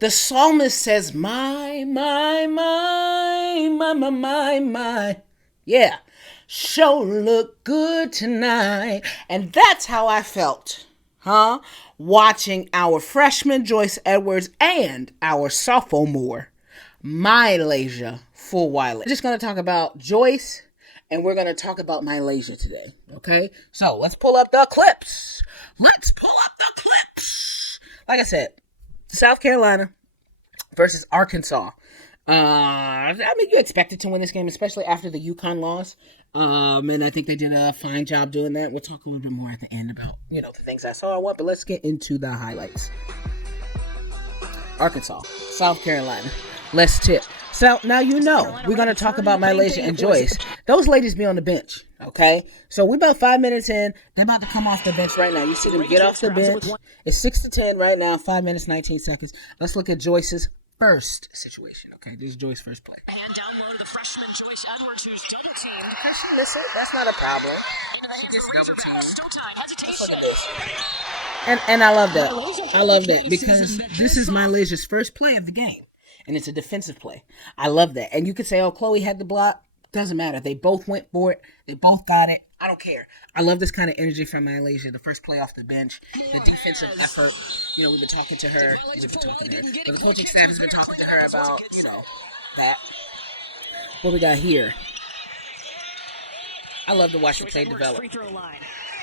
The psalmist says, my. Yeah. Sure look good tonight. And that's how I felt, watching our freshman Joyce Edwards and our sophomore MiLaysia Fulwiley. We're just going to talk about Joyce, and we're going to talk about MiLaysia today, okay? So let's pull up the clips. Like I said, South Carolina versus Arkansas. I mean, you expected to win this game, especially after the UConn loss. And I think they did a fine job doing that. We'll talk a little bit more at the end about, the things I saw and what, but let's get into the highlights. Arkansas, South Carolina. Let's tip. So now we're going to talk about MiLaysia and Joyce. Those ladies be on the bench, okay? So we're about 5 minutes in. They're about to come off the bench right now. You see them get off the bench. It's 6-10 right now, 5 minutes, 19 seconds. Let's look at Joyce's first situation, okay? This is Joyce's first play. And down low to the freshman Joyce Edwards, who's double teamed. Can she miss it? That's not a problem. She gets double teamed. Let's look at this. And I love that. I love that because this is MiLaysia's first play of the game. And it's a defensive play. I love that. And you could say, Chloe had the block. Doesn't matter. They both went for it. They both got it. I don't care. I love this kind of energy from MiLaysia. The first play off the bench. The defensive effort. We've been talking to her. But the coaching staff has been talking to her about, that. What we got here. I love to watch the play develop.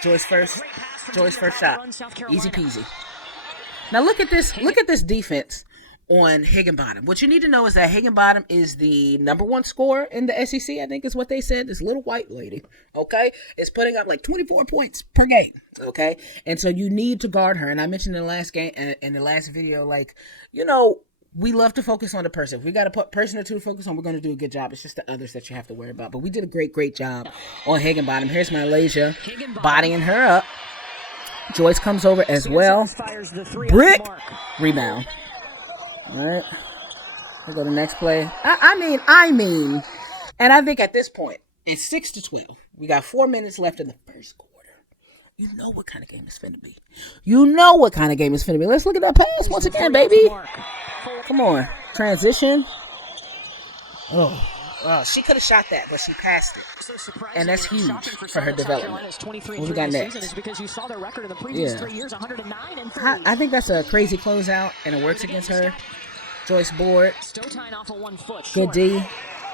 Joyce first shot. Easy peasy. Now look at this. Look at this defense on Higginbottom. What you need to know is that Higginbottom is the number one scorer in the SEC, I think is what they said. This little white lady, okay, is putting up like 24 points per game, okay? And so you need to guard her. And I mentioned in the last game, in the last video, we love to focus on the person. If we got a person or two to focus on, we're going to do a good job. It's just the others that you have to worry about. But we did a great job on Higginbottom. Here's MiLaysia bodying her up. Joyce comes over as well. Brick. Rebound. All right. We'll go to the next play. I mean. And I think at this point, it's 6-12. We got 4 minutes left in the first quarter. You know what kind of game it's finna be. Let's look at that pass once again, baby. Come on. Transition. Oh, she could have shot that, but she passed it. And that's huge for her development. What we got next? Yeah. I think that's a crazy closeout, and it works against her. Joyce board. Good D.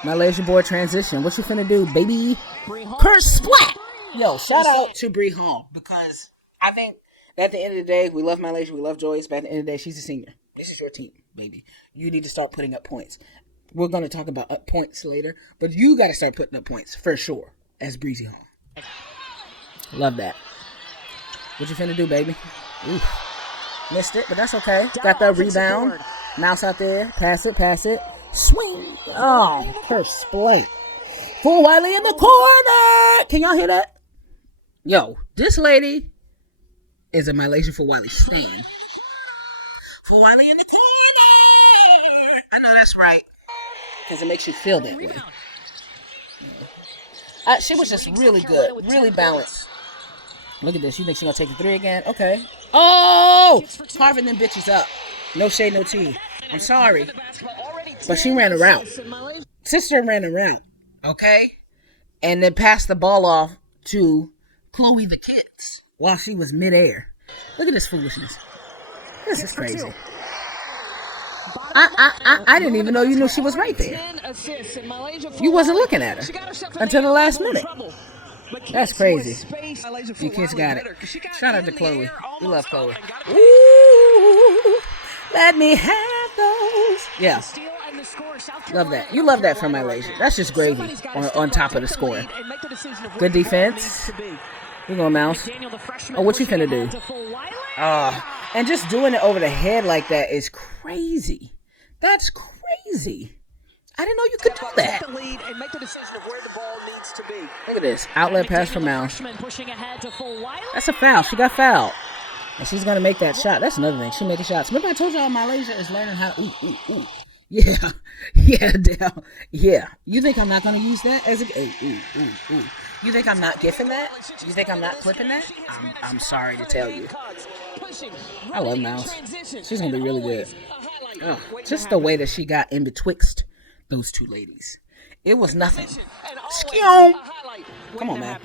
MiLaysia board transition. What you finna do, baby? Curse splat! Yo, shout out to Bree Hall, because I think at the end of the day, we love MiLaysia, we love Joyce, but at the end of the day, she's a senior. This is your team, baby. You need to start putting up points. We're going to talk about up points later, but you got to start putting up points for sure as Breezy Hall. Love that. What you finna do, baby? Oof. Missed it, but that's okay. Got the rebound. Mouse out there. Pass it. Swing. Oh, her splay. Fulwiley in the corner. Can y'all hear that? Yo, this lady is a MiLaysia Fulwiley stan. Fulwiley in the corner. I know that's right. Because it makes you feel that way. She was just really good. Really balanced. Look at this. You think she's going to take the three again? Okay. Oh! Carving them bitches up. No shade, no tea. I'm sorry. But she ran a route. Sister ran a route. Okay? And then passed the ball off to Chloe the Kids while she was midair. Look at this foolishness. This is crazy. I didn't even know you knew she was right there. You wasn't looking at her until the last minute. That's crazy. You kids got it. Shout out to Chloe. We love Chloe. Ooh, let me have those. Yeah. Love that. You love that from MiLaysia. That's just gravy on top of the score. Good defense. We're going to mouse. Oh, what you finna do? And just doing it over the head like that is crazy. That's crazy. I didn't know you could do that. Look at this. Outlet pass for Mouse. That's a foul. She got fouled. And she's going to make that shot. That's another thing. She's making shots. Remember I told y'all MiLaysia is learning how to... Ooh. Yeah. Yeah, Dale. Yeah. You think I'm not going to use that as a... Ooh. You think I'm not gifting that? You think I'm not clipping that? I'm sorry to tell you. I love Mouse. She's going to be really good. Oh, just the way that she got in betwixt those two ladies. It was nothing. Come on, man.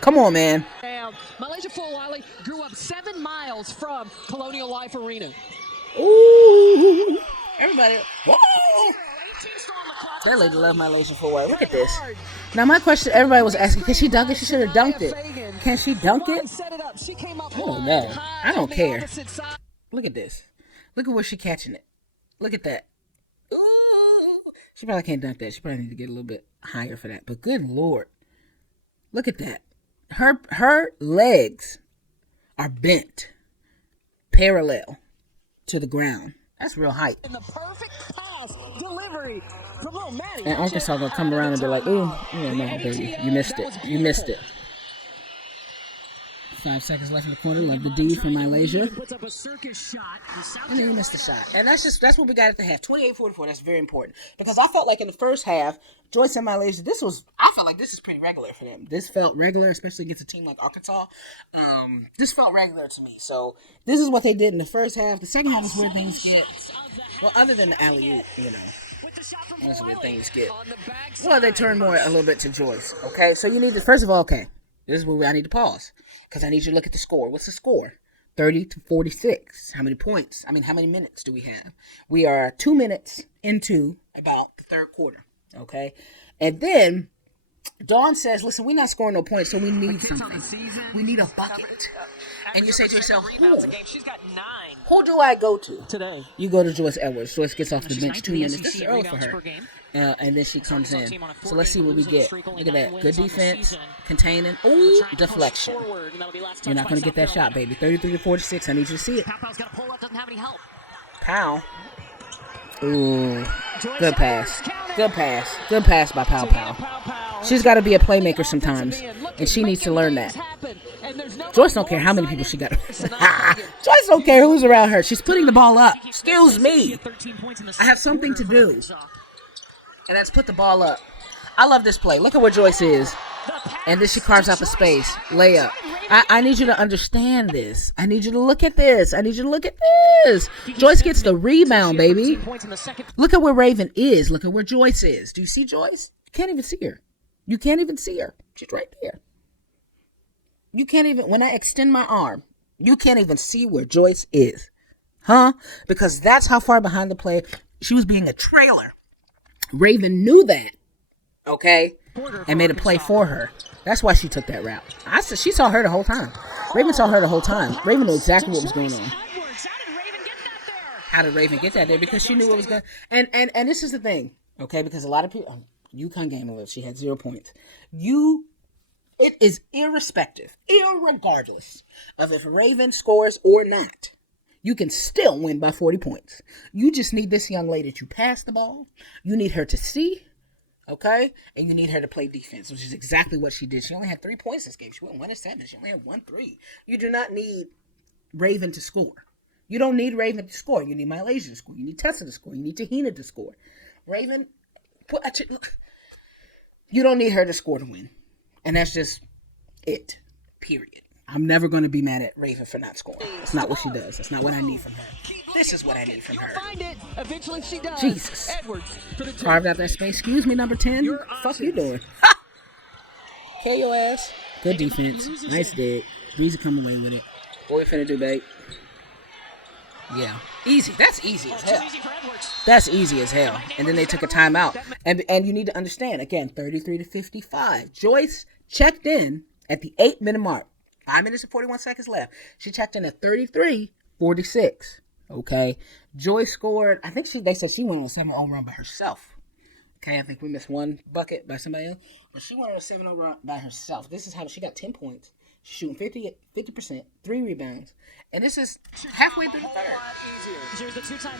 Come on, man. MiLaysia Fulwiley grew up 7 miles from Colonial Life Arena. Ooh. Everybody. Whoa. That lady loved MiLaysia Fulwiley. Look at this. Now, my question, everybody was asking, can she dunk it? She should have dunked it. Can she dunk it? Oh, no. I don't care. Look at this. Look at where she's catching it. Look at that. Ooh. She probably can't dunk that. She probably need to get a little bit higher for that. But good Lord. Look at that. Her legs are bent parallel to the ground. That's real height. And the perfect pass delivery from little Maddie. And Arkansas gonna come around and be like, ooh, yeah, no, baby, you missed it. You missed it. 5 seconds left in the corner. Love the D from MiLaysia. And then he missed the shot. And that's what we got at the half. 28-44. That's very important. Because I felt like in the first half, Joyce and MiLaysia, I felt like this is pretty regular for them. This felt regular, especially against a team like Arkansas. This felt regular to me. So this is what they did in the first half. The second half is where things get, well, other than the alley-oop, you know. That's where things get. Well, they turn more a little bit to Joyce. Okay, so you need to, first of all, okay, this is where I need to pause. Because I need you to look at the score. What's the score? 30-46. How many points? How many minutes do we have? We are 2 minutes into about the third quarter. Okay? And then Dawn says, listen, we're not scoring no points, so we need something. We need a bucket. And you say to yourself, who do I go to? Today. You go to Joyce Edwards. Joyce gets off the bench 2 minutes. This is early for her. And then she comes in. So let's see what we get. Look at that. Good defense. Containing. Ooh, deflection. You're not going to get that shot, baby. 33-46. I need you to see it. Powell. Ooh. Good pass. Good pass. Good pass by Powell. She's got to be a playmaker sometimes. And she needs to learn that. Joyce don't care how many people she got. Joyce don't care who's around her. She's putting the ball up. Excuse me. I have something to do. And that's put the ball up. I love this play. Look at where Joyce is. And then she carves out the space. Layup. I need you to understand this. I need you to look at this. I need you to look at this. Joyce gets the rebound, baby. Look at where Raven is. Look at where Joyce is. Do you see Joyce? You can't even see her. You can't even see her. She's right there. You can't even, when I extend my arm, you can't even see where Joyce is. Huh? Because that's how far behind the play. She was being a trailer. Raven knew that. Okay? And made a play for her. That's why she took that route. She saw her the whole time. Raven saw her the whole time. Raven knew exactly what was going on. How did Raven get that there? Because she knew what was going on. And this is the thing. Okay? Because a lot of people, UConn game live. She had 0 points. It is irregardless of if Raven scores or not. You can still win by 40 points. You just need this young lady to pass the ball. You need her to see, okay? And you need her to play defense, which is exactly what she did. She only had 3 points this game. She went 1 of 7. She only had 1 3. You do not need Raven to score. You don't need Raven to score. You need MiLaysia to score. You need Tessa to score. You need Tahina to score. Raven, you don't need her to score to win. And that's just it, period. I'm never going to be mad at Raven for not scoring. That's not what she does. That's not what I need from her. This is what I need from her. Eventually she does. Jesus. Carved out that space. Excuse me, number 10. Fuck you doing? Kill your ass. Good defense. Nice dig. Breezy come away with it. What we finna do, babe? Yeah. Easy. That's easy as hell. That's easy as hell. And then they took a timeout. And you need to understand, again, 33-55. Joyce checked in at the 8-minute mark. 5 minutes and 41 seconds left. She checked in at 33-46. Okay. Joyce scored, I think they said she went on a 7-0 run by herself. Okay, I think we missed one bucket by somebody else. But she went on a 7-0 run by herself. This is how she got 10 points. She's shooting 50%, 3 rebounds. And this is halfway through the third.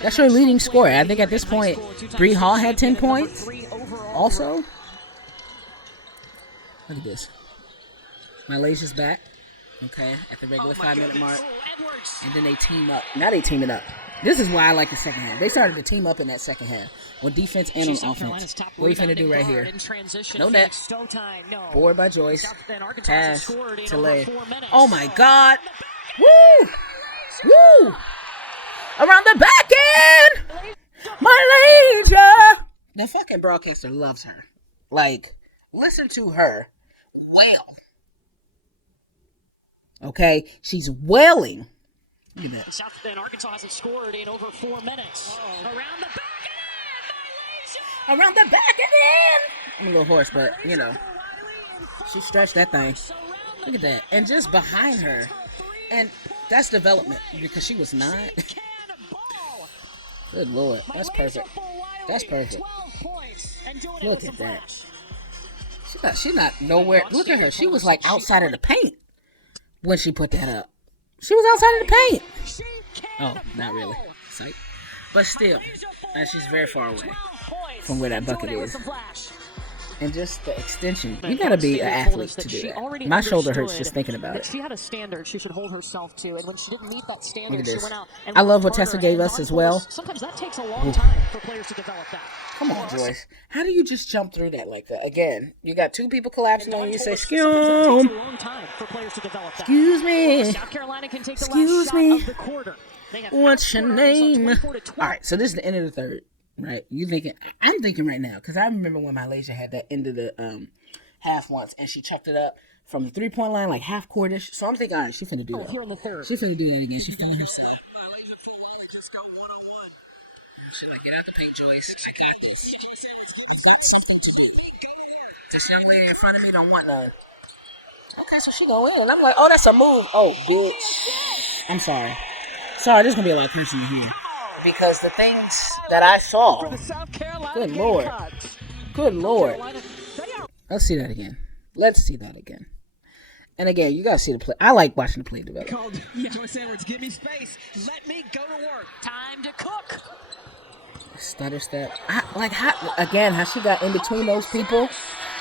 That's your leading scorer. I think at this point, Bree Hall had 10 points. Also, look at this. MiLaysia's back. Okay, at the regular 5-minute mark. And then they team up. Now they teaming up. This is why I like the second half. They started to team up in that second half. On defense and on offense. What are you finna do right here? No net. Board by Joyce. Pass to Lay. Oh my God. Woo! Woo! Around the back end. MiLaysia. The fucking broadcaster loves her. Like, listen to her wail. Okay? She's wailing. Look at that. South Bend, Arkansas hasn't scored in over 4 minutes. Around the back end. Around the back end. I'm a little hoarse, but, you know. She stretched that thing. Look at that. And just behind her. And that's development because she was not. Good Lord. That's perfect. That's perfect. Look at that. She's not nowhere. Look at her. She was like outside of the paint when she put that up. She was outside of the paint. Oh, not really. Sight. But still, she's very far away from where that bucket is. And just the extension. You gotta be an athlete to do that. My shoulder hurts just thinking about it. She had a standard she should hold herself to, and when she didn't meet that standard, she went out. I love what Tessa gave us as well. Sometimes that takes a long time for players to develop that. Come on, Joyce. How do you just jump through that like that? Again, you got two people collapsing on you. You say, excuse me. South Carolina can take the last shot of the quarter. What's your name? All right, so this is the end of the third. Right, I'm thinking right now because I remember when MiLaysia had that end of the half once, and she chucked it up from the 3-point line like half courtish. So I'm thinking, all right, she's finna do that. Here in the third, she's finna do that again. She's feeling herself. MiLaysia Fulwiley just go 1-on-1. She's like, get out the paint, Joyce. I got this. I got something to do. This young lady in front of me don't want none. Okay, so she go in, and I'm like, oh, that's a move. Oh, bitch. I'm sorry. Sorry, there's gonna be a lot of cursing in here. Because the things that I saw, good Lord, good Lord. Let's see that again. Let's see that again. And again, you gotta see the play. I like watching the play develop. Joyce Edwards, give me space. Let me go to work. Time to cook. Stutter step. How she got in between those people,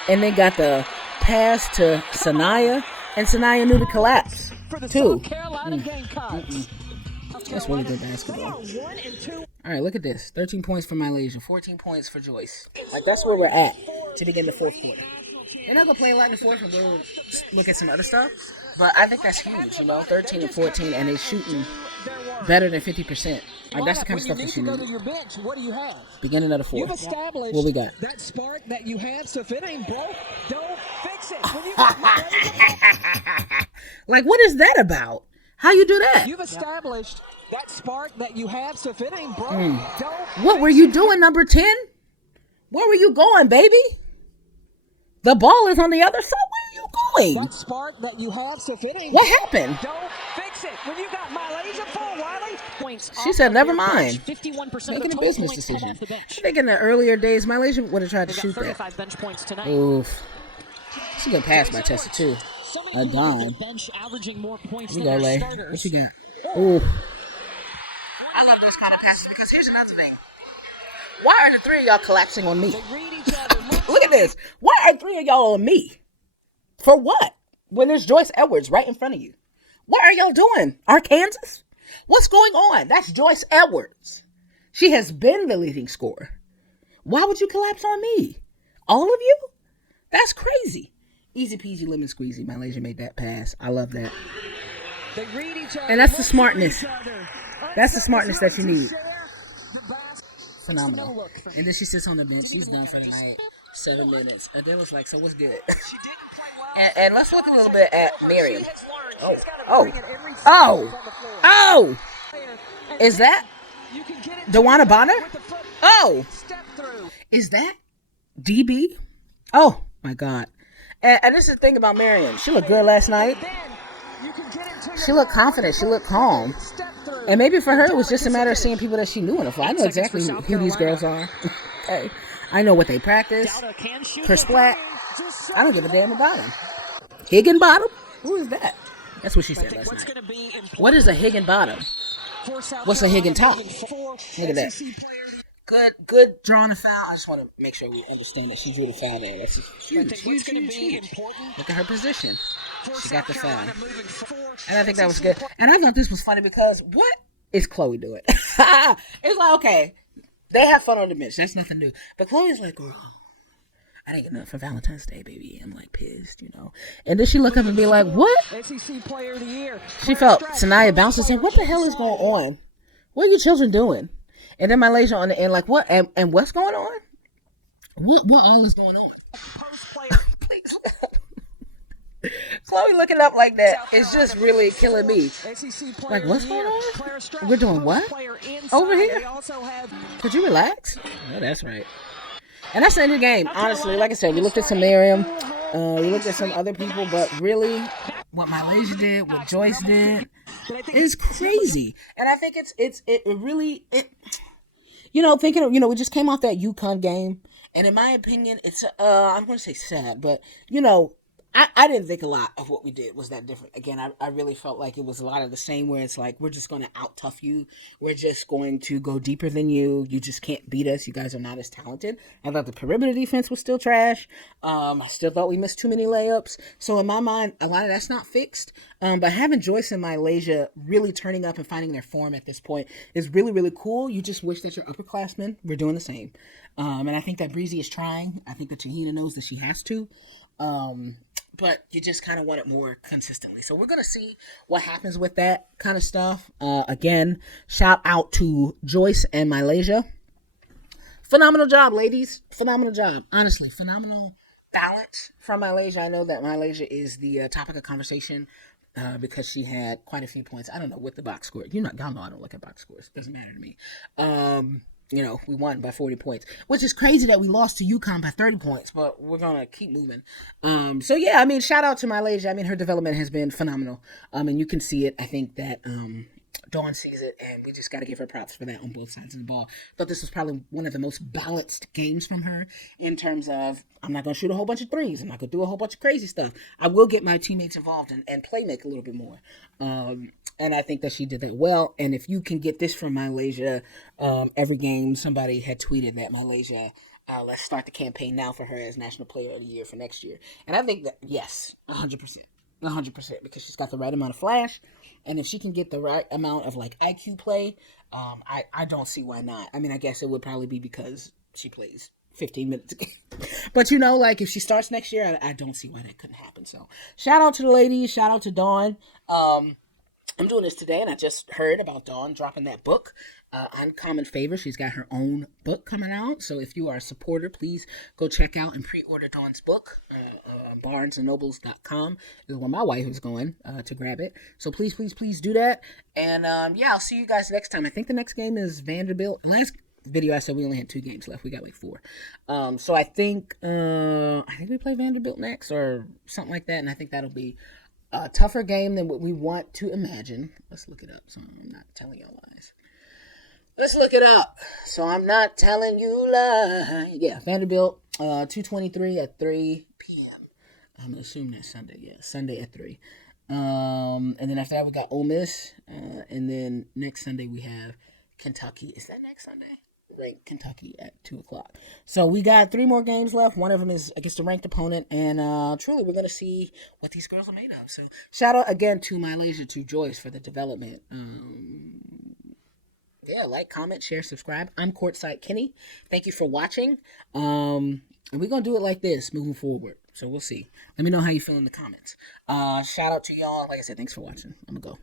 and then got the pass to Sanaya, and Sanaya knew to collapse too. That's really good basketball. All right, look at this. 13 points for MiLaysia, 14 points for Joyce. Like, that's where we're at to begin the fourth quarter. They're not going to play a lot in the fourth. We're going to look at some other stuff. But I think that's huge, 13 and 14, and they're shooting better than 50%. Like, that's the kind of stuff that you need. What do you have? Beginning of the fourth. You've established what we got? That spark that you have, so if it ain't broke, don't fix it. Like, what is that about? How you do that? You've established that spark that you have, so if it ain't broke, don't. What were you doing, number 10? Where were you going, baby? The ball is on the other side. Where are you going? That spark that you have, so if it ain't what happened? Don't fix it. When you got MiLaysia Fulwiley points. She said, never mind. 51% making a business decision. I think in the earlier days, MiLaysia would have tried to shoot 35 that. Bench points tonight. Oof. She got passed by Tessa, too. A dime. Bench averaging more points you than go, Lay. starters. What you got? Ooh. I love those kind of passes because here's another thing. Why are the three of y'all collapsing on me? Look at this. Why are three of y'all on me? For what? When there's Joyce Edwards right in front of you. What are y'all doing? Arkansas? What's going on? That's Joyce Edwards. She has been the leading scorer. Why would you collapse on me? All of you? That's crazy. Easy peasy lemon squeezy. MiLaysia made that pass. I love that. And that's the smartness. That's the smartness that you need. Phenomenal. And then she sits on the bench. She's done for the night. 7 minutes. And then was like, so what's good? and let's look a little bit at Maryam. Oh. Is that Dawana Bonner? Oh. Is that DB? Oh, my God. And this is the thing about Maryam. She looked good last night. She looked confident. She looked calm. And maybe for her, it was just a matter of seeing people that she knew in the floor. I know exactly who these girls are. Okay. I know what they practice. Per splat. I don't give a damn about them. Higginbottom? Who is that? That's what she said last night. What is a Higginbottom? What's a Higgintop? Look at that. Good drawing a foul. I just want to make sure we understand that she drew the foul there. That's huge. Look at her position. She got the foul. And I think that was good. And I thought this was funny because what is Chloe doing? It's like, okay, they have fun on the bench. That's nothing new. But Chloe's like, oh, I didn't get nothing for Valentine's Day, baby. I'm like pissed, And then she look up and be like, what? SEC Player of the Year. She felt Sanaya bounce and said, what the hell is going on? What are you children doing? And then MiLaysia on the end, like, what? And what's going on? What all is going on? Please. Chloe looking up like that is just really killing me. Like, what's going on? We're doing what? Over here? Could you relax? Oh, that's right. And that's the end of the game. Honestly, like I said, we looked at some Maryam. We looked at some other people. But really, what MiLaysia did, what Joyce did, is crazy. And I think it really, thinking of, we just came off that UConn game. And in my opinion, it's, I'm going to say sad, but, I didn't think a lot of what we did was that different. Again, I really felt like it was a lot of the same, where it's like, we're just going to out-tough you. We're just going to go deeper than you. You just can't beat us. You guys are not as talented. I thought the perimeter defense was still trash. I still thought we missed too many layups. So in my mind, a lot of that's not fixed. But having Joyce and MiLaysia really turning up and finding their form at this point is really, really cool. You just wish that your upperclassmen were doing the same. And I think that Breezy is trying. I think that Shahina knows that she has to. But you just kind of want it more consistently. So we're going to see what happens with that kind of stuff. Again, shout out to Joyce and MiLaysia. Phenomenal job, ladies. Phenomenal job. Honestly, phenomenal balance from MiLaysia. I know that MiLaysia is the topic of conversation because she had quite a few points. I don't know what the box score. Y'all know I don't look at box scores. It doesn't matter to me. We won by 40 points, which is crazy that we lost to UConn by 30 points, but we're going to keep moving. Shout out to MiLaysia. Her development has been phenomenal. And you can see it. I think that, Dawn sees it, and we just got to give her props for that on both sides of the ball. Thought this was probably one of the most balanced games from her in terms of, I'm not going to shoot a whole bunch of threes. I'm not going to do a whole bunch of crazy stuff. I will get my teammates involved and play make a little bit more. And I think that she did that well. And if you can get this from MiLaysia, every game, somebody had tweeted that MiLaysia, let's start the campaign now for her as National Player of the Year for next year. And I think that, yes, 100%. 100%, because she's got the right amount of flash. And if she can get the right amount of IQ play, I don't see why not. I guess it would probably be because she plays 15 minutes a game. But if she starts next year, I don't see why that couldn't happen. So shout out to the ladies, shout out to Dawn. I'm doing this today, and I just heard about Dawn dropping that book, Uncommon Favor. She's got her own book coming out. So if you are a supporter, please go check out and pre-order Dawn's book. BarnesandNobles.com is where my wife is going to grab it. So please, please, please do that. And I'll see you guys next time. I think the next game is Vanderbilt. Last video I said we only had 2 games left. We got 4. So I think we play Vanderbilt next or something like that. And I think that'll be a tougher game than what we want to imagine. Let's look it up so I'm not telling y'all lies. Let's look it up so I'm not telling you lies. Yeah, Vanderbilt, 2:23 at 3 p.m. I'm going to assume that's Sunday. Yeah, Sunday at 3. And then after that, we got Ole Miss. And then next Sunday, we have Kentucky. Is that next Sunday? Right, Kentucky at 2 o'clock. So we got 3 more games left. One of them is against a ranked opponent. And truly, we're going to see what these girls are made of. So shout out again to MiLaysia, to Joyce for the development. Like, comment, share, subscribe. I'm Courtside Kenny. Thank you for watching. And we're going to do it like this moving forward. So we'll see. Let me know how you feel in the comments. Shout out to y'all. Like I said, thanks for watching. I'm going to go.